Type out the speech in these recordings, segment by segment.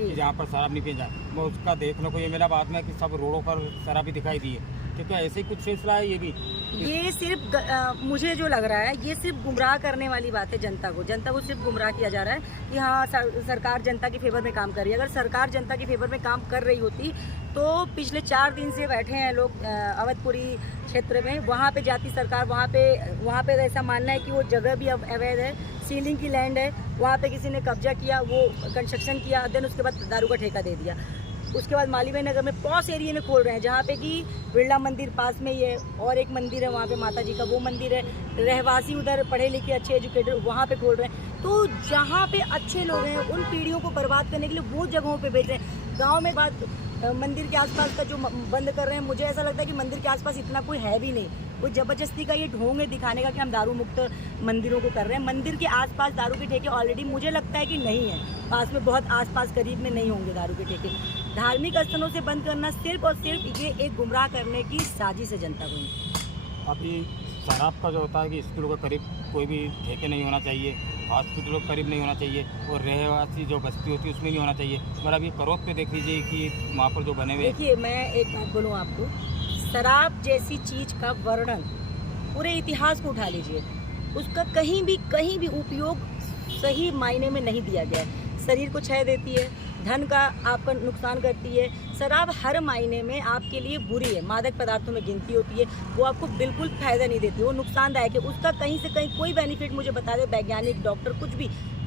कि जहाँ पर शराब नहीं पी जाए, मैं उसका देखने को ये मिला बाद में कि सब रोडों पर शराबी दिखाई दी है। कि क्या ऐसे ही कुछ सिलसिला है ये भी? ये सिर्फ मुझे जो लग रहा है ये सिर्फ गुमराह करने वाली बात है। जनता को सिर्फ गुमराह किया जा रहा है कि हाँ सरकार जनता के फेवर में काम कर रही है। अगर सरकार जनता के फेवर में काम कर रही होती तो पिछले 4 दिन से बैठे हैं लोग अवधपुरी क्षेत्र में, वहाँ पे जाती सरकार, वहाँ पे ऐसा मानना है कि वो जगह भी अब अवैध है, सीलिंग की लैंड है, वहाँ पे किसी ने कब्जा किया, वो कंस्ट्रक्शन किया, देन उसके बाद दारू का ठेका दे दिया। उसके बाद मालीबाई नगर में पॉस एरिया में खोल रहे हैं, जहाँ पे कि बिरला मंदिर पास में ही है और एक मंदिर है वहाँ पे माता जी का, वो मंदिर है। रहवासी उधर पढ़े लिखे अच्छे एजुकेटेड वहाँ पे खोल रहे हैं। तो जहाँ पे अच्छे लोग हैं उन पीढ़ियों को बर्बाद करने के लिए वो जगहों पे बेच रहे हैं। गाँव में बात मंदिर के आसपास का जो बंद कर रहे हैं, मुझे ऐसा लगता है कि मंदिर के आसपास इतना कोई है भी नहीं। वो जबरदस्ती का ये ढोंग है दिखाने का कि हम दारू मुक्त मंदिरों को कर रहे हैं। मंदिर के आसपास दारू के ठेके ऑलरेडी मुझे लगता है कि नहीं है, पास में बहुत आसपास करीब में नहीं होंगे दारू के ठेके। धार्मिक स्थलों से बंद करना सिर्फ और सिर्फ ये एक गुमराह करने की साजिश है जनता को। अभी शराब का जो होता है कि स्कूलों के करीब कोई भी ठेके नहीं होना चाहिए, हॉस्पिटलों के करीब नहीं होना चाहिए और रहवासी जो बस्ती होती है उसमें नहीं होना चाहिए। पर अभी करोत पे देख लीजिए कि वहाँ पर जो बने हुए। देखिए मैं एक बात बोलूँ आपको, शराब जैसी चीज़ का वर्णन पूरे इतिहास को उठा लीजिए, उसका कहीं भी उपयोग सही मायने में नहीं दिया गया है। शरीर को क्षय देती है, धन का आपका नुकसान करती है। शराब हर मायने में आपके लिए बुरी है, मादक पदार्थों में गिनती होती है, वो आपको बिल्कुल फायदा नहीं देती, वो नुकसानदायक है। उसका कहीं से कहीं कोई बेनिफिट मुझे बता दे वैज्ञानिक, डॉक्टर,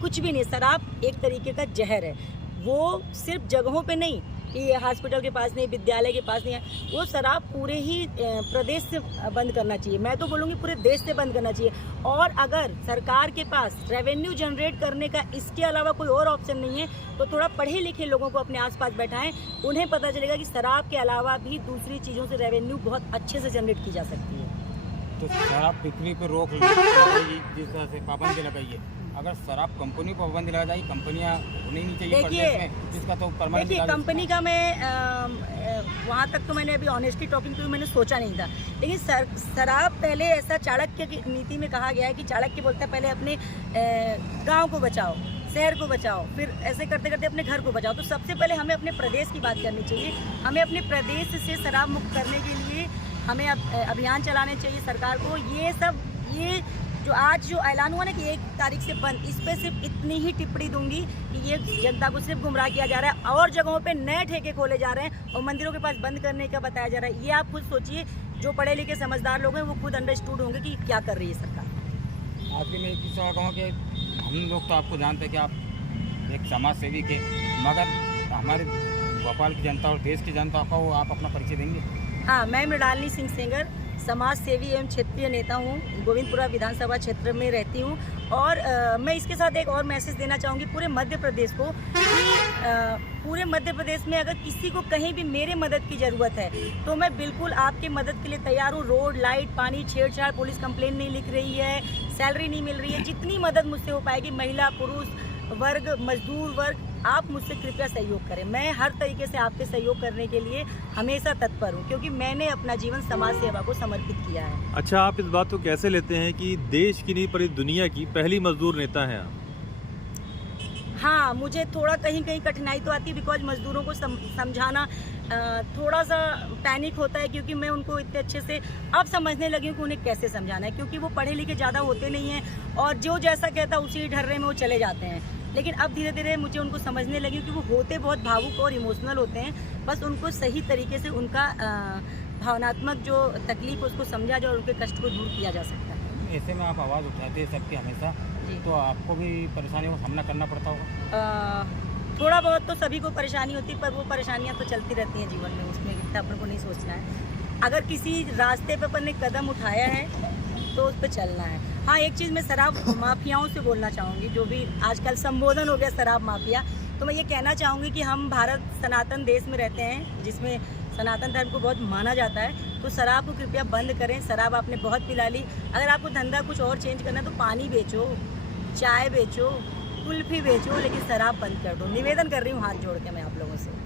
कुछ भी नहीं। शराब एक तरीके का जहर है। वो सिर्फ जगहों पे नहीं कि हॉस्पिटल के पास नहीं, विद्यालय के पास नहीं है, वो शराब पूरे ही प्रदेश से बंद करना चाहिए। मैं तो बोलूँगी पूरे देश से बंद करना चाहिए। और अगर सरकार के पास रेवेन्यू जनरेट करने का इसके अलावा कोई और ऑप्शन नहीं है तो थोड़ा पढ़े लिखे लोगों को अपने आसपास बैठाएं, उन्हें पता चलेगा कि शराब के अलावा भी दूसरी चीज़ों से रेवेन्यू बहुत अच्छे से जनरेट की जा सकती है। तो शराब बिक्री पर रोक लगाइए, जिस तरह से पाबंदी लगाइए। अगर शराब कंपनी को पाबंदी लगा जाए, कंपनियां होनी नहीं चाहिए प्रदेश में, जिसका तो परमानेंट। देखिए कंपनी का मैं वहाँ तक तो मैंने अभी ऑनेस्टली टॉकिंग टू मैंने सोचा नहीं था, लेकिन शराब पहले ऐसा चाणक्य की नीति में कहा गया है कि चाणक्य बोलता है पहले अपने गाँव को बचाओ, शहर को बचाओ, फिर ऐसे करते करते अपने घर को बचाओ। तो सबसे पहले हमें अपने प्रदेश की बात करनी चाहिए। हमें अपने प्रदेश से शराब मुक्त करने के लिए हमें अभियान चलाने चाहिए सरकार को। ये जो आज जो ऐलान हुआ ना कि 1 तारीख से बंद, इस पर सिर्फ इतनी ही टिप्पणी दूंगी कि ये जनता को सिर्फ गुमराह किया जा रहा है और जगहों पे नए ठेके खोले जा रहे हैं और मंदिरों के पास बंद करने का बताया जा रहा है। ये आप खुद सोचिए, जो पढ़े लिखे समझदार लोग हैं वो खुद अंडरस्टूड होंगे कि क्या कर रही है सरकार। आखिर में एक चीज़ कहूँ कि हम लोग तो आपको जानते हैं कि आप एक समाज सेवी के, मगर हमारे भोपाल की जनता और देश की जनता को आप अपना परिचय देंगे? हाँ, मैं मृणालिनी सिंह सेंगर, समाज सेवी एवं क्षेत्रीय नेता हूँ, गोविंदपुरा विधानसभा क्षेत्र में रहती हूँ। और मैं इसके साथ एक और मैसेज देना चाहूँगी पूरे मध्य प्रदेश को कि पूरे मध्य प्रदेश में अगर किसी को कहीं भी मेरे मदद की ज़रूरत है तो मैं बिल्कुल आपके मदद के लिए तैयार हूँ। रोड, लाइट, पानी, छेड़छाड़, पुलिस कंप्लेन नहीं लिख रही है, सैलरी नहीं मिल रही है, जितनी मदद मुझसे हो पाएगी, महिला, पुरुष वर्ग, मजदूर वर्ग, आप मुझसे कृपया सहयोग करें। मैं हर तरीके से आपके सहयोग करने के लिए हमेशा तत्पर हूँ, क्योंकि मैंने अपना जीवन समाज सेवा को समर्पित किया है। अच्छा, आप इस बात को कैसे लेते हैं कि देश की नहीं पूरी दुनिया की पहली मजदूर नेता हैं आप? हाँ, मुझे थोड़ा कहीं कठिनाई तो आती है, बिकॉज मजदूरों को समझाना थोड़ा सा पैनिक होता है, क्योंकि मैं उनको इतने अच्छे से अब समझने लगी हूँ कि उन्हें कैसे समझाना है, क्योंकि वो पढ़े लिखे ज़्यादा होते नहीं हैं और जो जैसा कहता उसी ढर्रे में वो चले जाते हैं। लेकिन अब धीरे धीरे मुझे उनको समझने लगी कि वो होते बहुत भावुक और इमोशनल होते हैं, बस उनको सही तरीके से उनका भावनात्मक जो तकलीफ उसको समझा जाए और उनके कष्ट को दूर किया जा सकता है। ऐसे में आप आवाज़ उठाते हैं सबकी हमेशा, तो आपको भी परेशानियों का सामना करना पड़ता होगा? थोड़ा बहुत तो सभी को परेशानी होती है, पर वो परेशानियां तो चलती रहती हैं जीवन में, उसमें इतना अपन को नहीं सोचना है। अगर किसी रास्ते पे अपन ने कदम उठाया है तो उस पर चलना है। हाँ, एक चीज़ मैं शराब माफियाओं से बोलना चाहूँगी, जो भी आजकल संबोधन हो गया शराब माफिया, तो मैं ये कहना चाहूँगी कि हम भारत सनातन देश में रहते हैं जिसमें सनातन धर्म को बहुत माना जाता है, तो शराब को कृपया बंद करें। शराब आपने बहुत पिला ली, अगर आपको धंधा कुछ और चेंज करना है तो पानी बेचो, चाय बेचो, कुल्फी बेचो, लेकिन शराब बंद कर दो। निवेदन कर रही हूँ हाथ जोड़ के मैं आप लोगों से।